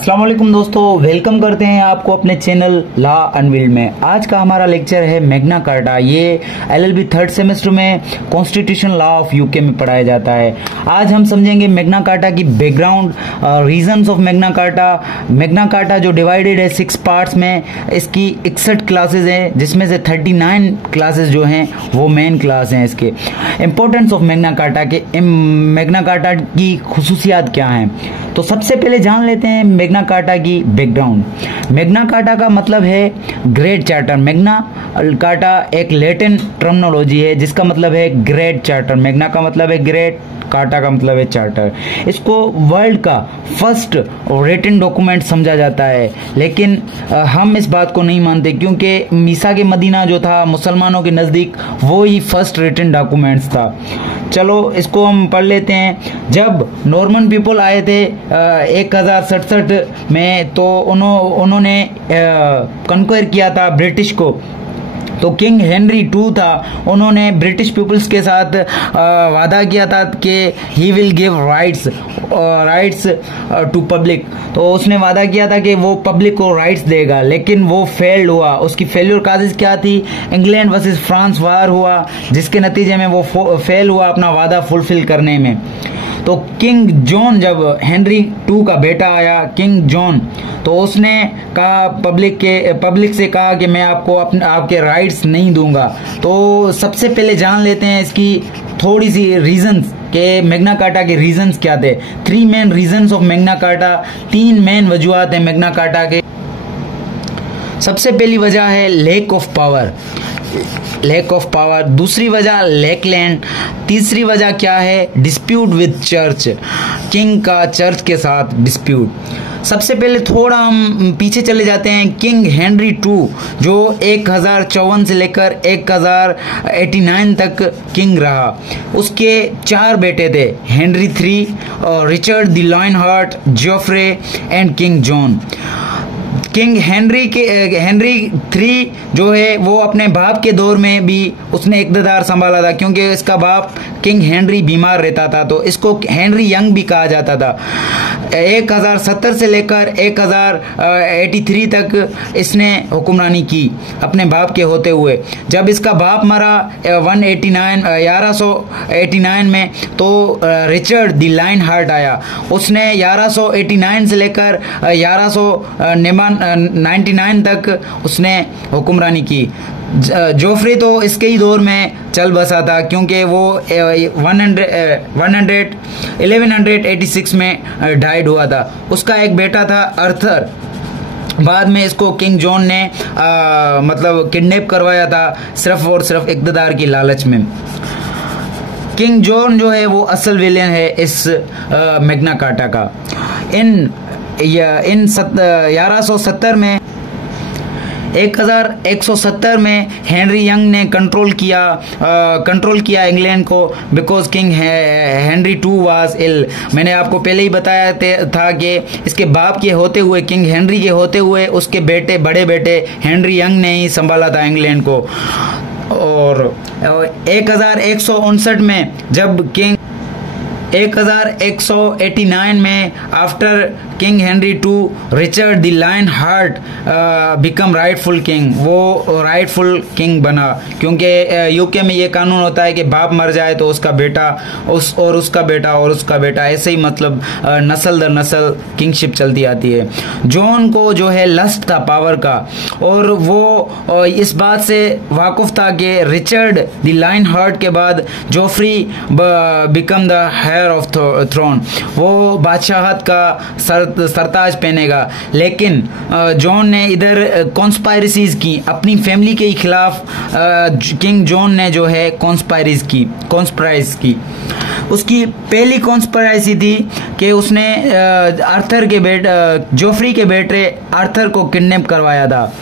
अस्सलाम वालेकुम दोस्तों, वेलकम करते हैं आपको अपने चैनल लॉ अनवील्ड में। आज का हमारा लेक्चर है मैग्ना कार्टा। ये एलएलबी थर्ड सेमेस्टर में कॉन्स्टिट्यूशन लॉ ऑफ यूके में पढ़ाया जाता है। आज हम समझेंगे मैग्ना कार्टा की background, reasons of Magna carta. Magna carta जो डिवाइडेड है 6 पार्ट्स में, इसकी 61 क्लासेज हैं, जिसमें से 39 क्लासेज जो हैं वो मेन क्लास हैं। इसके इंपॉर्टेंस ऑफ मैग्ना कार्टा के मैग्ना कार्टा की खुसूसियात क्या हैं, तो सबसे पहले जान लेते हैं मैग्ना कार्टा की बैकग्राउंड। मैग्ना कार्टा का मतलब है ग्रेट चार्टर। मैग्ना कार्टा एक लैटिन टर्मिनोलॉजी है जिसका मतलब है ग्रेट चार्टर। मैग्ना का मतलब है ग्रेट, कार्टा का मतलब है चार्टर। इसको वर्ल्ड का फर्स्ट रिटन डॉक्यूमेंट समझा जाता है, लेकिन हम इस बात को नहीं मानते क्योंकि मीसा के मदीना जो था मुसलमानों के नज़दीक वो ही फर्स्ट रिटन डॉक्यूमेंट्स था। चलो इसको हम पढ़ लेते हैं। जब नॉर्मन पीपल आए थे 1067 में, तो उन्होंने कन्क्वायर किया था ब्रिटिश को। तो किंग हेनरी टू था, उन्होंने ब्रिटिश पीपल्स के साथ वादा किया था कि he will give rights to public. तो उसने वादा किया था कि वो पब्लिक को राइट्स देगा, लेकिन वो फेल्ड हुआ। उसकी फेल्यूर काजिज क्या थी? इंग्लैंड वर्सेस फ्रांस वार हुआ, जिसके नतीजे में वो फेल हुआ अपना वादा फुलफिल करने में। तो किंग जॉन, जब हेनरी टू का बेटा आया किंग जॉन, तो उसने कहा पब्लिक से कहा कि मैं आपको आपके राइट्स नहीं दूंगा। तो सबसे पहले जान लेते हैं इसकी थोड़ी सी रीजंस के मैग्ना कार्टा के रीजंस क्या थे। 3 main reasons of Magna Carta, 3 main वजूहत है मैग्ना कार्टा के। सबसे पहली वजह है लैक ऑफ पावर, दूसरी वजह लैकलैंड, तीसरी वजह क्या है? डिस्प्यूट विद चर्च, किंग का चर्च के साथ डिस्प्यूट। सबसे पहले थोड़ा हम पीछे चले जाते हैं। किंग हेनरी टू जो 1054 से लेकर 1089 तक किंग रहा, उसके 4 बेटे थे, हेनरी 3 और Richard the Lionheart, Geoffrey and king John. King Henry 3 जो है वो अपने बाप के दौर में भी उसने इक़्तिदार संभाला था, क्योंकि इसका बाप किंग हेनरी बीमार रहता था, तो इसको हेनरी यंग भी कहा जाता था। 1070 से लेकर 1083 तक इसने हुक्मरानी की अपने बाप के होते हुए। जब इसका बाप मरा 1189 में, तो रिचर्ड द लायनहार्ट आया। उसने 1189 से लेकर 1199 तक उसने हुक्मरानी की। जोफ्रे तो इसके ही दौर में चल बसा था, क्योंकि वो 1186 में डाइड हुआ था। उसका एक बेटा था अर्थर। बाद में इसको किंग जॉन ने मतलब किडनैप करवाया था, सिर्फ और सिर्फ इक़्तिदार की लालच में। किंग जॉन जो है वो असल विलेन है इस मैग्ना कार्टा का। इन 1170 में 1170 में हेनरी यंग ने कंट्रोल किया इंग्लैंड को, because king Henry two was ill. मैंने आपको पहले ही बताया था कि इसके बाप के होते हुए, किंग हेनरी के होते हुए, उसके बड़े बेटे हेनरी यंग ने ही संभाला था इंग्लैंड को। और 1159 में जब 1189 में after king Henry two, Richard the Lionheart become rightful king, वो राइटफुल किंग बना, क्योंकि यूके में ये कानून होता है कि बाप मर जाए तो उसका बेटा उसका बेटा, ऐसे ही मतलब नस्ल दर नस्ल किंगशिप चलती आती है। जॉन को जो है लस्ट था पावर का, और वो इस बात से वाकुफ था कि रिचर्ड द लायनहार्ट के बाद Geoffrey become the of throne, वो बादशाहत का सरताज पहनेगा। लेकिन जॉन ने इधर कॉन्स्पायरेसीज की, अपनी फैमिली के खिलाफ किंग जॉन ने जो है कॉन्स्पायरेज की। उसकी पहली कॉन्स्पायरेसी थी कि उसने जोफ्री के बेटे आर्थर को किडनैप करवाया था,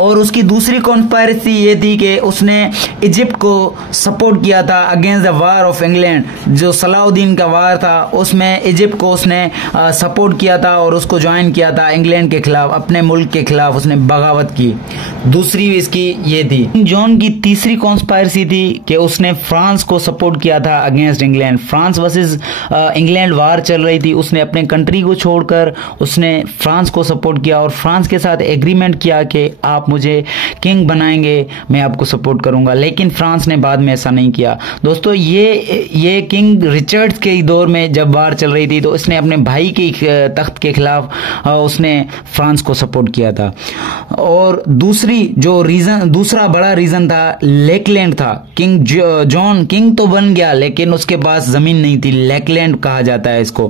और उसकी दूसरी कॉन्स्पायरेसी ये थी कि उसने इजिप्ट को सपोर्ट किया था against the war of England. जो सलाउद्दीन का वार था उसमें इजिप्ट को उसने सपोर्ट किया था और उसको ज्वाइन किया था इंग्लैंड के खिलाफ, अपने मुल्क के खिलाफ उसने बगावत की। दूसरी इसकी ये थी। किंग जॉन की तीसरी कॉन्स्पायरेसी थी कि उसने फ्रांस को सपोर्ट किया था against England. France versus England war चल रही थी, उसने अपने कंट्री को छोड़कर उसने फ्रांस को सपोर्ट किया और फ्रांस के साथ एग्रीमेंट किया कि आप मुझे किंग बनाएंगे, मैं आपको सपोर्ट करूंगा। लेकिन फ्रांस ने बाद में ऐसा नहीं किया। दोस्तों ये किंग रिचर्ड के दौर में जब वार चल रही थी तो इसने अपने भाई के तख्त के खिलाफ उसने फ्रांस को सपोर्ट किया था। और दूसरा बड़ा रीजन था लेकलैंड था। किंग जॉन किंग तो बन गया लेकिन उसके पास जमीन नहीं थी, लेकलैंड कहा जाता है इसको।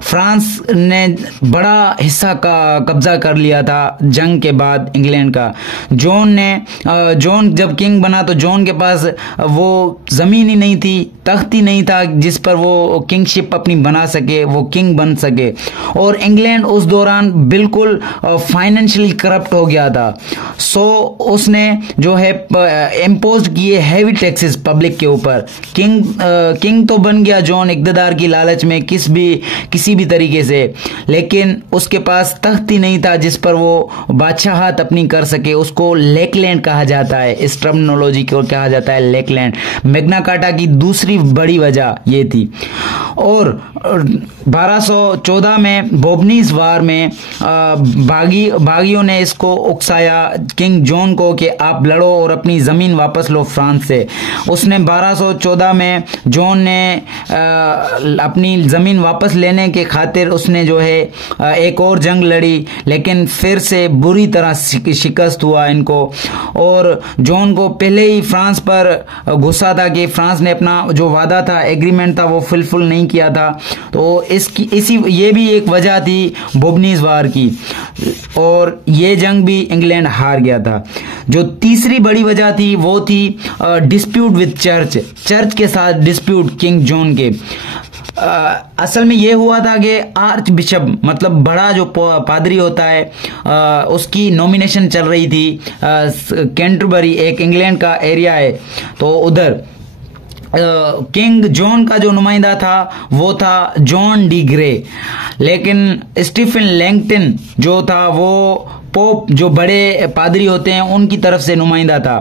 फ्रांस ने बड़ा हिस्सा का कब्जा कर लिया था जंग के बाद इंग्लैंड का। जॉन जब किंग बना तो जॉन के पास वो जमीन ही नहीं थी, तख्त ही नहीं था जिस पर वो किंगशिप अपनी बना सके, वो किंग बन सके। और इंग्लैंड उस दौरान बिल्कुल फाइनेंशियली करप्ट हो गया था। सो उसने जो है इम्पोज किए हैवी टैक्सेस पब्लिक के ऊपर। किंग तो बन गया जॉन इक़्तिदार की लालच में किसी भी तरीके से, लेकिन उसके पास तख्त ही नहीं था जिस पर वो बादशाहत अपनी कर सके। उसको लेकलैंड कहा जाता है, इस टर्मिनोलॉजी को कहा जाता है लेकलैंड। मैग्ना कार्टा की दूसरी बड़ी वजह ये थी। और 1214 में बोबनीज वार में बागियों ने इसको उकसाया किंग जॉन को कि आप लड़ो और अपनी जमीन वापस लो फ्रांस से। उसने 1214 में जॉन ने अपनी जमीन वापस लेने के खातिर उसने जो है एक और जंग लड़ी, लेकिन फिर से बुरी तरह शिकस्त हुआ इनको। और जॉन को पहले ही फ्रांस पर गुस्सा था कि फ्रांस ने अपना जो वादा था, एग्रीमेंट था, वो फुलफिल नहीं किया था। तो ये भी एक वजह थी बोबनीज वार की, और ये जंग भी इंग्लैंड हार गया था। जो तीसरी बड़ी वजह थी वो थी डिस्प्यूट विद चर्च के साथ डिस्प्यूट किंग जॉन के। असल में ये हुआ था कि आर्च बिशप मतलब बड़ा जो पादरी होता है उसकी नॉमिनेशन चल रही थी। कैंटरबरी एक इंग्लैंड का एरिया है, तो उधर किंग जॉन का जो नुमाइंदा था वो था जॉन डी ग्रे, लेकिन स्टीफन लैंगटन जो था वो पोप जो बड़े पादरी होते हैं उनकी तरफ से नुमाइंदा था।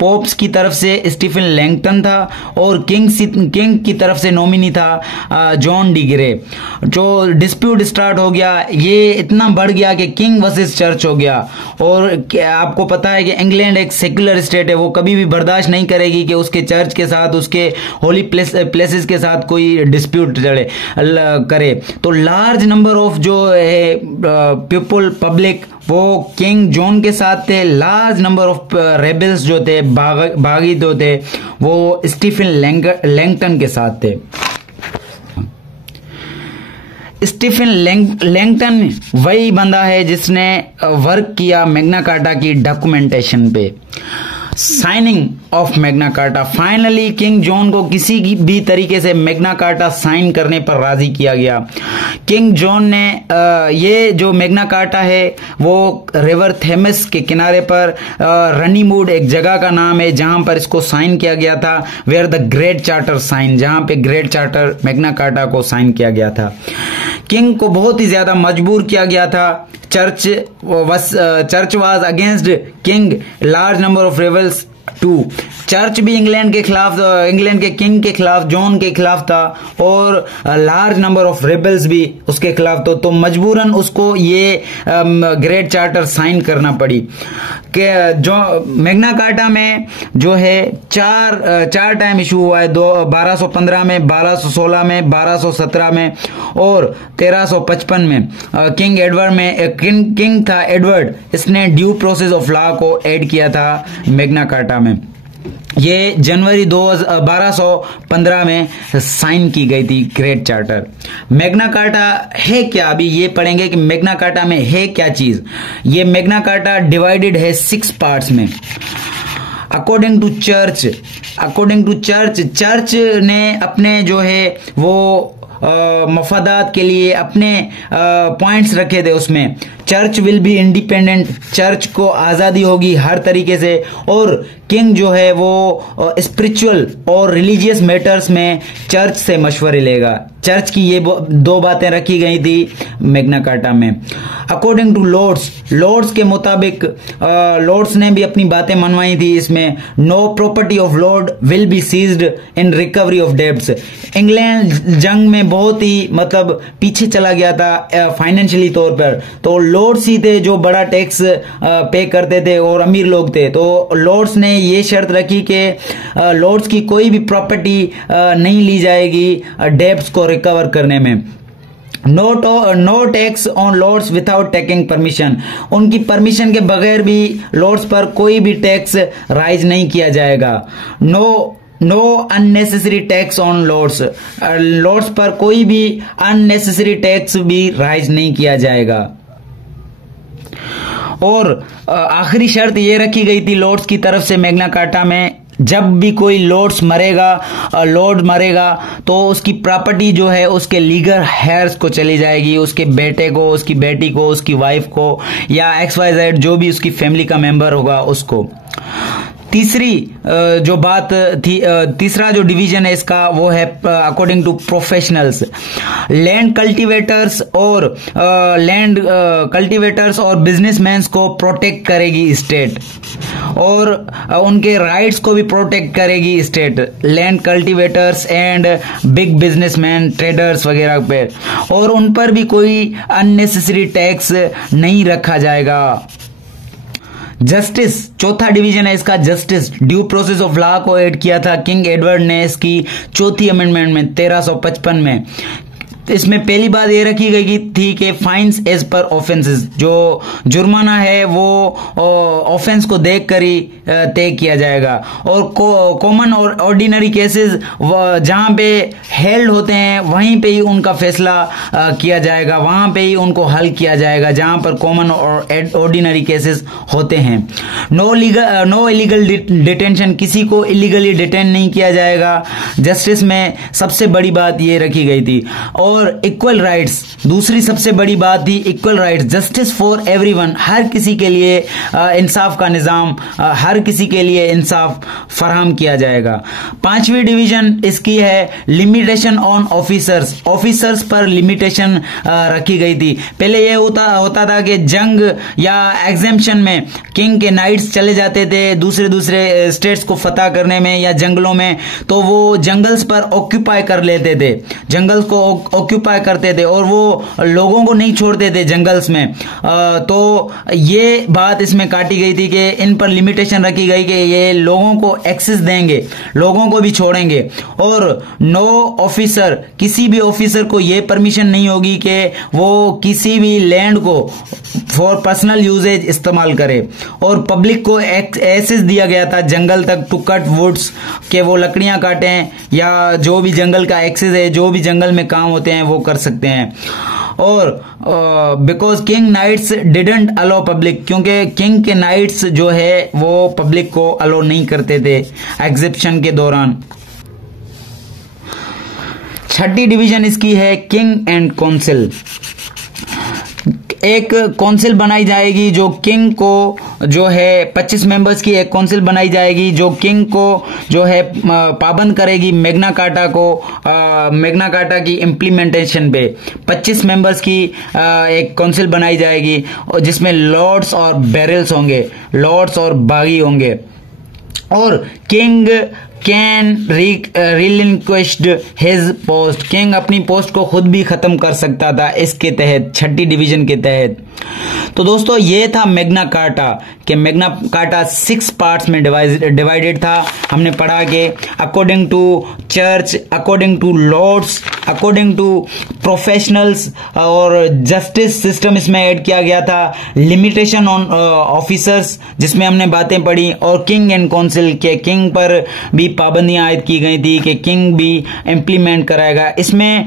पोप्स की तरफ से स्टीफन लैंगटन था और किंग की तरफ से नॉमिनी था जॉन डी ग्रे। जो डिस्प्यूट स्टार्ट हो गया ये इतना बढ़ गया कि किंग वर्सेस चर्च हो गया। और आपको पता है कि इंग्लैंड एक सेक्युलर स्टेट है, वो कभी भी बर्दाश्त नहीं करेगी कि उसके चर्च के साथ, उसके होली प्लेसेस के साथ कोई डिस्प्यूट करे। तो लार्ज नंबर ऑफ जो है पीपल पब्लिक वो किंग जॉन के साथ थे। लार्ज नंबर ऑफ रेबल्स जो थे, बागी जो थे, वो स्टीफन लैंगटन के साथ थे। स्टीफन लैंगटन वही बंदा है जिसने वर्क किया मैग्ना कार्टा की डॉक्यूमेंटेशन पे। Signing off Magna carta, finally king John को किसी भी तरीके से मैग्ना कार्टा साइन करने पर राजी किया गया। किंग जॉन ने ये जो मैग्ना कार्टा है वो रिवर थेमस के किनारे पर रनीमूड एक जगह का नाम है जहां पर इसको साइन किया गया था, where the great charter sign, जहां पे ग्रेट चार्टर मैग्ना कार्टा को साइन किया गया था। किंग को बहुत ही ज्यादा मजबूर किया गया था। Church was against king, large number of rebels too. Church भी इंग्लैंड के खिलाफ, इंग्लैंड के किंग के खिलाफ, जॉन के खिलाफ था, और लार्ज नंबर ऑफ रेबल्स भी उसके खिलाफ। तो मजबूरन उसको ये ग्रेट चार्टर साइन करना पड़ी। कि जो मैग्ना कार्टा में जो है चार टाइम इशू हुआ है, 1215 में, 1216 में, 1217 में और 1355 में। किंग एडवर्ड में किंग था एडवर्ड, इसने ड्यू प्रोसेस ऑफ लॉ को ऐड किया था मैग्ना कार्टा में। ये जनवरी 1215 में साइन की गई थी ग्रेट चार्टर। मैग्ना कार्टा है क्या, अभी ये पढ़ेंगे कि मैग्ना कार्टा में है क्या चीज। ये मैग्ना कार्टा डिवाइडेड है 6 पार्ट्स में। अकॉर्डिंग टू चर्च ने अपने जो है वो मफादात के लिए अपने पॉइंट्स रखे थे उसमें। Church will be independent, church को आजादी होगी हर तरीके से, और किंग जो है वो स्पिरिचुअल और रिलीजियस मैटर्स में चर्च से मशवरे लेगा। चर्च की ये दो बातें रखी गई थी मैग्ना कार्टा में। अकॉर्डिंग टू लॉर्ड्स के मुताबिक लॉर्ड्स ने भी अपनी बातें मनवाई थी इसमें। No property of lord will be seized in recovery of debts. England जंग में बहुत ही मतलब पीछे चला गया था फाइनेंशियली तौर पर, तो लॉर्ड्स ही थे जो बड़ा टैक्स पे करते थे और अमीर लोग थे। तो लॉर्ड्स ने ये शर्त रखी कि लॉर्ड्स की कोई भी प्रॉपर्टी नहीं ली जाएगी डेब्ट्स को रिकवर करने में। No tax on lords without taking permission, उनकी परमिशन के बगैर भी लॉर्ड्स पर कोई भी टैक्स राइज नहीं किया जाएगा। No unnecessary tax on lords, lords पर कोई भी अननेसेसरी टैक्स भी राइज नहीं किया जाएगा। और आखिरी शर्त ये रखी गई थी लॉर्ड्स की तरफ से मैग्ना कार्टा में, जब भी कोई लॉर्ड मरेगा तो उसकी प्रॉपर्टी जो है उसके लीगल हेयर्स को चली जाएगी, उसके बेटे को, उसकी बेटी को, उसकी वाइफ को, या XYZ जो भी उसकी फैमिली का मेंबर होगा उसको। तीसरी जो बात थी, तीसरा जो डिवीजन है इसका वो है according to professionals. Land cultivators और बिजनेसमैन को प्रोटेक्ट करेगी स्टेट, और उनके राइट्स को भी प्रोटेक्ट करेगी state. Land cultivators and big businessman, traders वगैरह पे, और उन पर भी कोई अननेसेसरी टैक्स नहीं रखा जाएगा। जस्टिस, चौथा डिवीजन है इसका justice. Due process of law को ऐड किया था किंग एडवर्ड ने इसकी चौथी अमेंडमेंट में 1355 में। इसमें पहली बात ये रखी गई थी कि फाइन्स एज पर ऑफेंसेस, जो जुर्माना है वो ऑफेंस को देख कर ही तय किया जाएगा। और कॉमन और ऑर्डिनरी केसेस जहां पे हेल्ड होते हैं वहीं पे ही उनका फैसला किया जाएगा, वहां पे ही उनको हल किया जाएगा जहां पर कॉमन और ऑर्डिनरी केसेस होते हैं। नो इलीगल डिटेंशन, किसी को इलीगली डिटेन नहीं किया जाएगा। जस्टिस में सबसे बड़ी बात ये रखी गई थी। और इक्वल राइट्स, दूसरी सबसे बड़ी बात थी equal rights. Justice for everyone, हर किसी के लिए इंसाफ का निजाम, हर किसी के लिए इंसाफ फराहम किया जाएगा। पांचवी डिवीजन इसकी है लिमिटेशन ऑन ऑफिसर्स पर लिमिटेशन रखी गई थी। पहले ये होता था कि जंग या एग्जेम्पशन में किंग के नाइट्स चले जाते थे दूसरे स्टेट्स को फतह करने में या जंगलों में, तो वो जंगल्स पर ऑक्यूपाई कर लेते थे, जंगल्स को ऑक्यूपाई करते थे और वो लोगों को नहीं छोड़ते थे जंगल्स में। तो ये बात इसमें काटी गई थी कि इन पर लिमिटेशन रखी गई कि ये लोगों को एक्सेस देंगे, लोगों को भी छोड़ेंगे। और नो ऑफिसर, किसी भी ऑफिसर को ये परमिशन नहीं होगी कि वो किसी भी लैंड को फॉर पर्सनल यूजेज इस्तेमाल करे। और पब्लिक को एक्सेस दिया गया था जंगल तक टू कट वुड्स, के वो लकड़ियां काटें या जो भी जंगल का एक्सेस है, जो भी जंगल में काम होते हैं वो कर सकते हैं। और because king knights didn't allow public, क्योंकि किंग के नाइट्स जो है वो पब्लिक को अलो नहीं करते थे एग्जिबिशन के दौरान। छठी डिवीजन इसकी है किंग एंड काउंसिल। एक काउंसिल बनाई जाएगी जो किंग को जो है 25 मेंबर्स की एक काउंसिल बनाई जाएगी जो किंग को जो है पाबंद करेगी मैग्ना कार्टा को, मैग्ना कार्टा की इम्प्लीमेंटेशन पे 25 मेंबर्स की एक काउंसिल बनाई जाएगी और जिसमें लॉर्ड्स और बैरल्स होंगे, लॉर्ड्स और बागी होंगे। और king can relinquished his post, king अपनी पोस्ट को खुद भी खत्म कर सकता था इसके तहत, छठी डिवीजन के तहत। तो दोस्तों ये था मैग्ना कार्टा कि मैग्ना कार्टा 6 पार्ट्स में डिवाइडेड था। हमने पढ़ा कि according to church, according to lords, according to professionals और जस्टिस सिस्टम इसमें ऐड किया गया था, लिमिटेशन ऑन ऑफिसर्स जिसमें हमने बातें पढ़ी, और किंग एंड काउंसिल के किंग पर भी पाबंदियां आयद की गई थी कि किंग भी इम्प्लीमेंट कराएगा। इसमें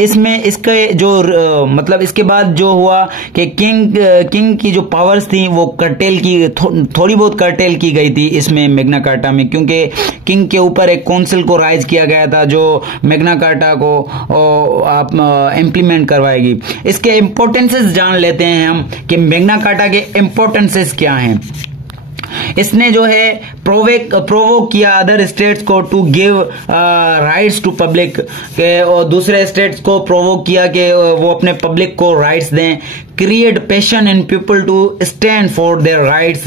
इसमें इसके जो मतलब इसके बाद जो हुआ कि किंग की जो पावर्स थी वो कर्टेल की थोड़ी बहुत कर्टेल की गई थी इसमें मैग्ना कार्टा में, क्योंकि किंग के ऊपर एक काउंसिल को राइज किया गया था जो मैग्ना कार्टा को आप इम्प्लीमेंट करवाएगी। इसके इंपॉर्टेंसेस जान लेते हैं हम कि मैग्ना कार्टा के इंपॉर्टेंसेस क्या हैं। इसने जो है प्रोवोक किया अदर स्टेट्स को to give rights to public, और दूसरे स्टेट्स को प्रोवोक किया कि वो अपने पब्लिक को राइट्स दें। Create passion in people to stand for their rights,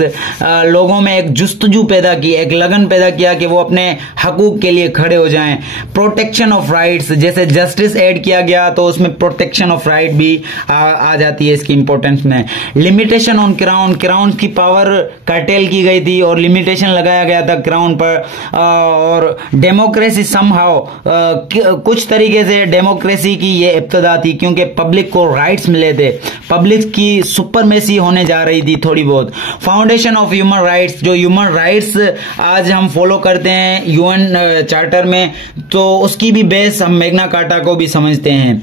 लोगों में एक जुस्तजू पैदा की, एक लगन पैदा किया कि वो अपने हकूक के लिए खड़े हो जाएं। प्रोटेक्शन ऑफ राइट्स, जैसे जस्टिस ऐड किया गया तो उसमें प्रोटेक्शन ऑफ राइट भी आ जाती है इसकी इंपॉर्टेंस में। लिमिटेशन ऑन क्राउन की पावर कर्टेल की गई थी और लिमिटेशन लगाया गया था क्राउन पर। और डेमोक्रेसी समहाउ, कुछ तरीके से डेमोक्रेसी की ये इब्तिदा थी क्योंकि पब्लिक को राइट्स मिले थे, पब्लिक की सुपरमेसी होने जा रही थी थोड़ी बहुत। फाउंडेशन ऑफ ह्यूमन राइट्स, जो ह्यूमन राइट्स आज हम फॉलो करते हैं यूएन चार्टर में, तो उसकी भी बेस हम मैग्ना कार्टा को भी समझते हैं।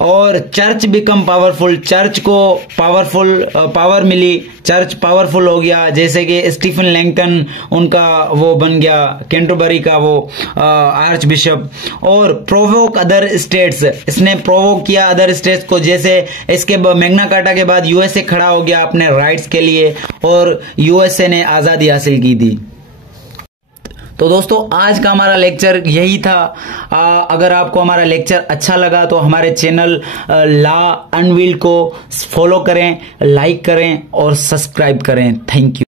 और चर्च बिकम पावरफुल, चर्च को पावर मिली, चर्च पावरफुल हो गया, जैसे कि स्टीफन लैंगटन उनका वो बन गया कैंटरबरी का वो आर्च बिशप। और प्रोवोक अदर स्टेट्स, इसने प्रोवोक किया अदर स्टेट्स को, जैसे इसके मैग्ना कार्टा के बाद यूएसए खड़ा हो गया अपने राइट्स के लिए और यूएसए ने आजादी हासिल की थी। तो दोस्तों आज का हमारा लेक्चर यही था। अगर आपको हमारा लेक्चर अच्छा लगा तो हमारे चैनल लॉ अनवील्ड को फॉलो करें, लाइक करें और सब्सक्राइब करें। Thank you.